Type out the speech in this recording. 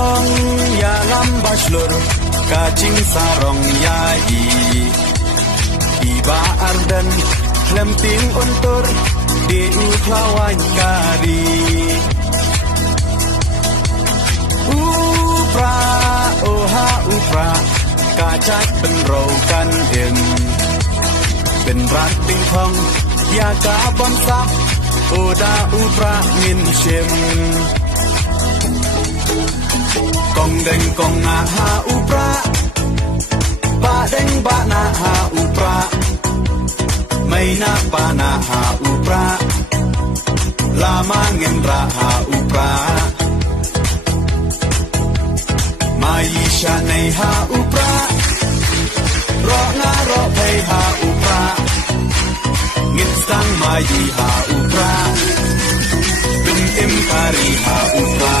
nong ya lam baslur kacing sarong yai iba ardan lemping untur di uklawan kari upra oha upra kacak penrokan emเป็นรักติงทองยากาบอนซักโอดาอุปรามินเชมกองเด้งกองนาหาอุปราบาเด้งบานาหาอุปราไม่นาปานาหาอุปราลามาเงินราหาอุปรามายิชาในหาอุปรารองารอไปหาอุปราเงินสังมายีหาอุปราเป็นเอ็มคารีหาอุปรา